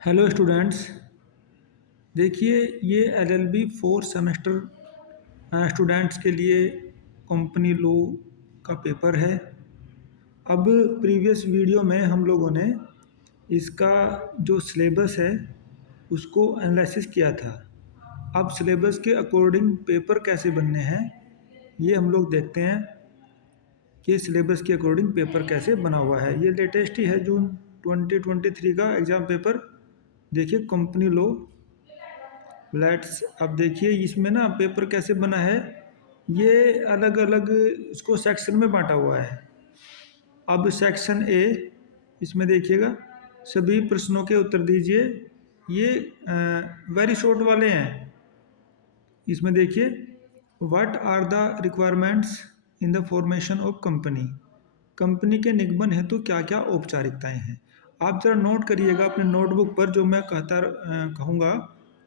Hello students. देखिए, ये LLB fourth semester students के लिए कंपनी लॉ का पेपर है। अब प्रीवियस वीडियो में हम लोगों ने इसका जो सिलेबस है उसको एनालिसिस किया था। अब सिलेबस के अकॉर्डिंग पेपर कैसे बनने हैं ये हम लोग देखते हैं कि सिलेबस के अकॉर्डिंग पेपर कैसे बना हुआ है। ये लेटेस्ट ही है, जून 2023 का एग्ज़ाम पेपर। देखिए, कंपनी लॉ लेट्स। अब देखिए इसमें ना पेपर कैसे बना है, ये अलग अलग इसको सेक्शन में बांटा हुआ है। अब सेक्शन ए, इसमें देखिएगा सभी प्रश्नों के उत्तर दीजिए। ये वेरी शॉर्ट वाले हैं। इसमें देखिए, what are the requirements in the formation of company. Company के निगमन हेतु क्या क्या औपचारिकताएं हैं। आप जरा नोट करिएगा अपने नोटबुक पर, जो मैं कहूँगा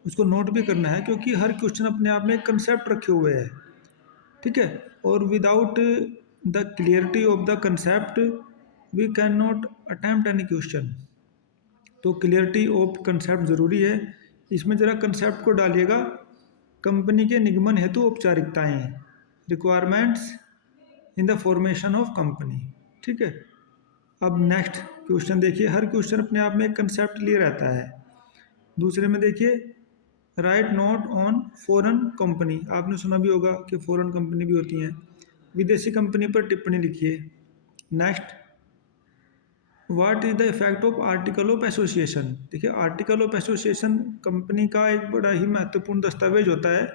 उसको नोट भी करना है, क्योंकि हर क्वेश्चन अपने आप में एक कंसेप्ट रखे हुए हैं। ठीक है। और without the clarity of the concept we can not attempt any question. तो क्लियरिटी ऑफ कंसेप्ट ज़रूरी है। इसमें ज़रा कंसेप्ट को डालिएगा। कंपनी के निगमन हेतु औपचारिकताएं, requirements in the formation of company. ठीक है। अब नेक्स्ट क्वेश्चन देखिए, हर क्वेश्चन अपने आप में एक कंसेप्ट लिए रहता है। दूसरे में देखिए, right note on foreign company. आपने सुना भी होगा कि फॉरेन कंपनी भी होती हैं। विदेशी कंपनी पर टिप्पणी लिखिए। Next, what is the effect of article of association. देखिए, आर्टिकल ऑफ एसोसिएशन कंपनी का एक बड़ा ही महत्वपूर्ण दस्तावेज होता है,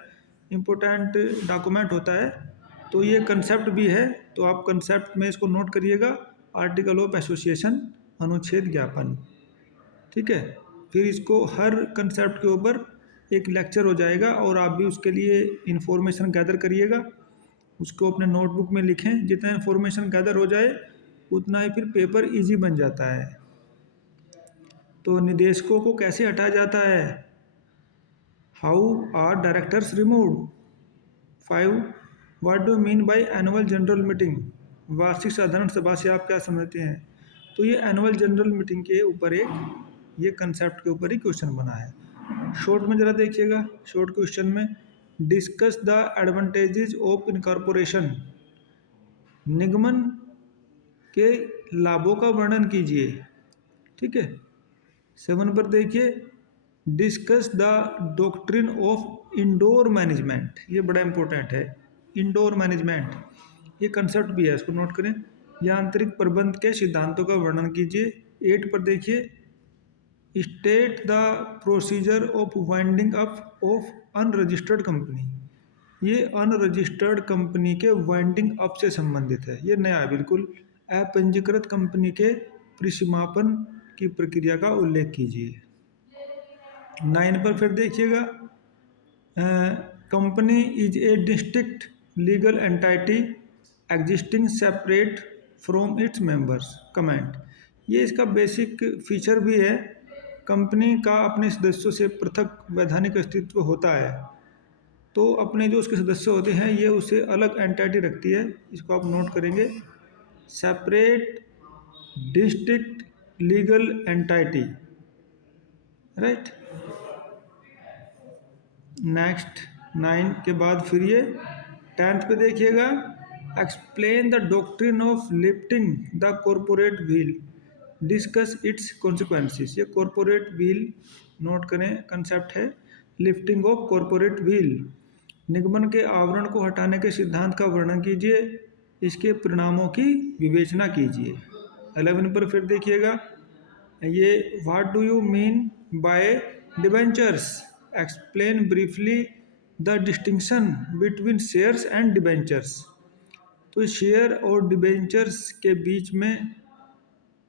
इम्पोर्टेंट डॉक्यूमेंट होता है। तो ये कंसेप्ट भी है, तो आप कंसेप्ट में इसको नोट करिएगा। आर्टिकल ऑफ एसोसिएशन, अनुच्छेद ज्ञापन। ठीक है। फिर इसको हर कंसेप्ट के ऊपर एक लेक्चर हो जाएगा, और आप भी उसके लिए इंफॉर्मेशन गैदर करिएगा। उसको अपने नोटबुक में लिखें। जितना इंफॉर्मेशन गैदर हो जाए उतना ही फिर पेपर इजी बन जाता है। तो निदेशकों को कैसे हटाया जाता है। How are directors removed. 5, what do mean by annual general meeting. वार्षिक साधारण सभा से आप क्या समझते हैं। तो ये एनुअल जनरल मीटिंग के ऊपर एक ये कंसेप्ट के ऊपर ही क्वेश्चन बना है। शॉर्ट में ज़रा देखिएगा। शॉर्ट क्वेश्चन में, discuss the advantages of incorporation. निगमन के लाभों का वर्णन कीजिए। ठीक है। 7 पर देखिए, discuss the doctrine of indoor management. ये बड़ा इंपॉर्टेंट है, इंडोर मैनेजमेंट। ये कंसेप्ट भी है, इसको नोट करें। या आंतरिक प्रबंध के सिद्धांतों का वर्णन कीजिए। 8 पर देखिए, state the procedure of winding up of unregistered company. ये अनरजिस्टर्ड कंपनी के वाइंडिंग अप से संबंधित है। ये नया है बिल्कुल। अपंजीकृत कंपनी के परिसमापन की प्रक्रिया का उल्लेख कीजिए। 9 पर फिर देखिएगा, company is a district legal entity existing separate from its members. Comment. ये इसका बेसिक फीचर भी है। कंपनी का अपने सदस्यों से पृथक वैधानिक अस्तित्व होता है। तो अपने जो उसके सदस्य होते हैं ये उसे अलग एंटाइटी रखती है। इसको आप नोट करेंगे, separate district legal entity. Right. Next 9 के बाद फिर ये 10th पे देखिएगा, explain the doctrine of lifting the corporate wheel, discuss it's consequences. ये कॉरपोरेट व्हील नोट करें, कंसेप्ट है लिफ्टिंग ऑफ कॉरपोरेट व्हील। निगमन के आवरण को हटाने के सिद्धांत का वर्णन कीजिए, इसके परिणामों की विवेचना कीजिए। 11 पर फिर देखिएगा, ये what do you mean by debentures, explain briefly the distinction between shares and debentures. तो शेयर और डिबेंचर्स के बीच में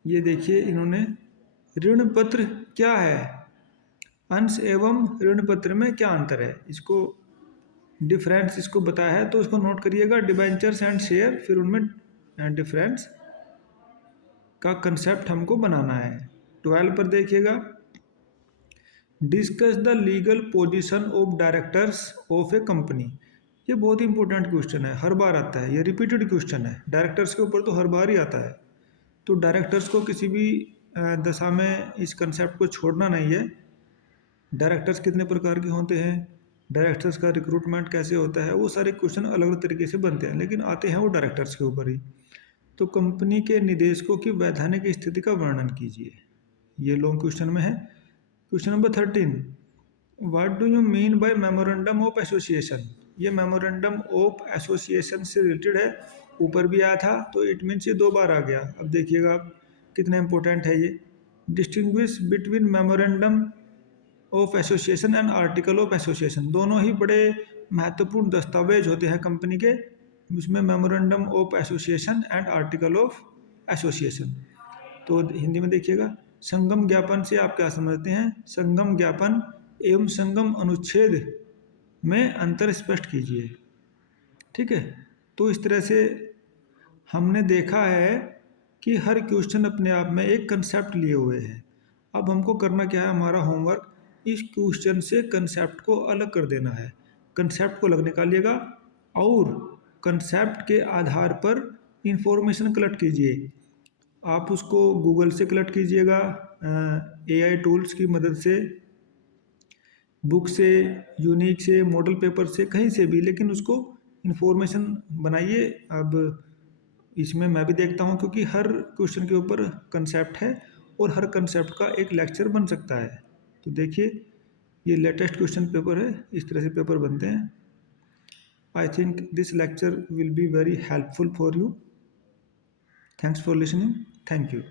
ये देखिए इन्होंने, ऋण पत्र क्या है, अंश एवं ऋण पत्र में क्या अंतर है, इसको डिफरेंस इसको बताया है। तो इसको नोट करिएगा, डिबेंचर्स एंड शेयर, फिर उनमें डिफरेंस का कंसेप्ट हमको बनाना है। 12 पर देखिएगा, discuss the legal position of directors of A company. ये बहुत ही इंपॉर्टेंट क्वेश्चन है, हर बार आता है, ये रिपीटेड क्वेश्चन है। डायरेक्टर्स के ऊपर तो हर बार ही आता है। तो डायरेक्टर्स को किसी भी दशा में इस कंसेप्ट को छोड़ना नहीं है। डायरेक्टर्स कितने प्रकार के होते हैं, डायरेक्टर्स का रिक्रूटमेंट कैसे होता है, वो सारे क्वेश्चन अलग अलग तरीके से बनते हैं, लेकिन आते हैं वो डायरेक्टर्स के ऊपर ही। तो कंपनी के निदेशकों की वैधानिक स्थिति का वर्णन कीजिए, ये लॉन्ग क्वेश्चन में है। Question number 13, what do you mean by memorandum of association. ये मेमोरेंडम ऑफ एसोसिएशन से रिलेटेड है, ऊपर भी आया था, तो इट मीन्स ये 2 बार आ गया। अब देखिएगा आप कितना इंपॉर्टेंट है ये। Distinguish between memorandum of association and article of association, दोनों ही बड़े महत्वपूर्ण दस्तावेज होते हैं कंपनी के, उसमें memorandum of association and article of association. तो हिंदी में देखिएगा, संगम ज्ञापन से आप क्या समझते हैं, संगम ज्ञापन एवं संगम अनुच्छेद में अंतर स्पष्ट कीजिए। ठीक है, तो इस तरह से हमने देखा है कि हर क्वेश्चन अपने आप में एक कंसेप्ट लिए हुए है। अब हमको करना क्या है, हमारा होमवर्क इस क्वेश्चन से कंसेप्ट को अलग कर देना है। कंसेप्ट को अलग निकालिएगा और कंसेप्ट के आधार पर इंफॉर्मेशन कलेक्ट कीजिए। आप उसको गूगल से कलेक्ट कीजिएगा, AI टूल्स की मदद से, बुक से, यूनिक से, मॉडल पेपर से, कहीं से भी, लेकिन उसको इन्फॉर्मेशन बनाइए। अब इसमें मैं भी देखता हूँ, क्योंकि हर क्वेश्चन के ऊपर कंसेप्ट है और हर कंसेप्ट का एक लेक्चर बन सकता है। तो देखिए, ये लेटेस्ट क्वेश्चन पेपर है, इस तरह से पेपर बनते हैं। I think this lecture will be very helpful for you. Thanks for listening. Thank you.